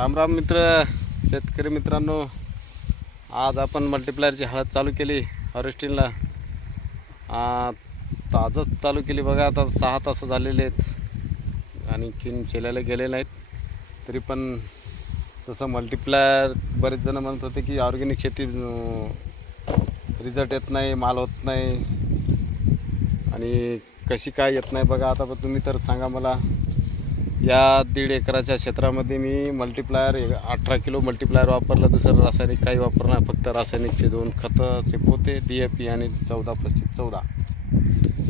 राम राम मित्र शेतकरी मित्रांनो आज आपण मल्टिप्लायरची हळद चालू केली हार्वेस्टिंगला आजच चालू केली बघा आता सहा तास झालेले आहेत आणखीन शेल्याला गेले नाहीत. तरी पण तसं मल्टिप्लायर बरेच जण म्हणत होते की ऑर्गॅनिक शेती रिझल्ट येत नाही माल होत नाही. आणि कशी काय येत नाही बघा आता तुम्ही तर सांगा मला. या दीड एकराच्या क्षेत्रामध्ये मी मल्टीप्लायर अठरा किलो मल्टीप्लायर वापरलं. दुसरं रासायनिक काही वापरणार फक्त रासायनिकचे दोन खताचे पोते डी ए पी आणि चौदा पस्तीस चौदा.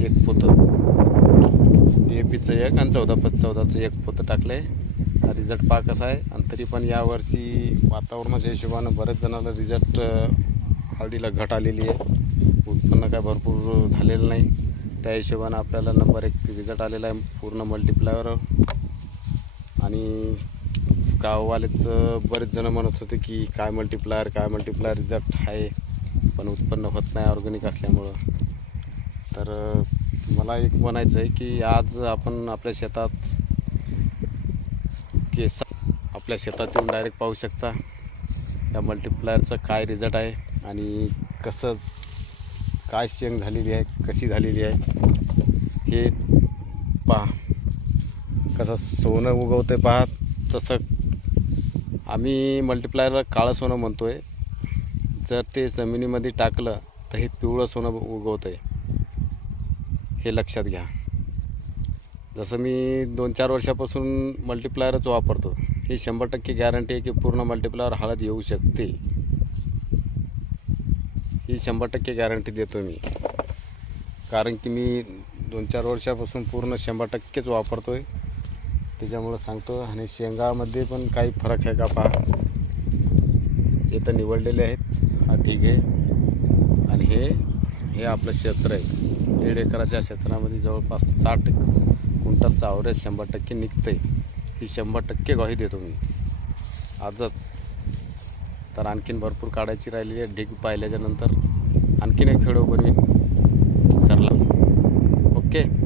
एक पोतं. डी ए पीचं एक आणि चौदा पस्तीस चौदाचं एक पोतं टाकलं आहे रिझल्ट पा कसा आहे. आणि तरी पण यावर्षी वातावरणाच्या हिशोबानं बऱ्याच जणाला रिझल्ट हळदीला घट आलेली आहे. उत्पन्न काय भरपूर झालेलं नाही. त्या हिशोबानं आपल्याला नंबर एक रिझल्ट आलेला आहे. पूर्ण मल्टीप्लायवर आणि गाववालेच बरेच जण म्हणत होते की काय मल्टिप्लायर काय मल्टिप्लायर रिझल्ट आहे पण उत्पन्न होत नाही ऑर्गॅनिक असल्यामुळं. तर मला एक म्हणायचं आहे की आज आपण आपल्या शेतात केस आपल्या शेतात येऊन डायरेक्ट पाहू शकता या मल्टीप्लायरचं काय रिझल्ट आहे आणि कसं काय शेंग झालेली आहे कशी झालेली आहे हे पहा. कसं सोनं उगवतं आहे पहा तसं आम्ही मल्टिप्लायरला काळं सोनं म्हणतो आहे जर ते जमिनीमध्ये टाकलं तर हे पिवळं सोनं उगवतं आहे हे लक्षात घ्या. जसं मी दोन चार वर्षापासून मल्टिप्लायरच वापरतो ही शंभर टक्के गॅरंटी आहे की पूर्ण मल्टिप्लायर हळद येऊ शकते. ही शंभर टक्के गॅरंटी देतो मी. कारण की मी दोन चार वर्षापासून पूर्ण शंभर टक्केच वापरतो आहे त्याच्यामुळं सांगतो. आणि शेंगामध्ये पण काही फरक आहे का पहा. हे तर निवडलेले आहेत. हा ठीक आहे. आणि हे हे आपलं क्षेत्र आहे. दीड एकराच्या क्षेत्रामध्ये जवळपास साठ क्विंटलचं ॲव्हरेज शंभर टक्के निघतं आहे ही शंभर टक्के ग्वाही देतो मी. आजच. तर आणखीन भरपूर काढायची राहिलेली आहे. ढीग पाहिल्याच्यानंतर आणखीन एक खेळो बनवीन. सरला ओके.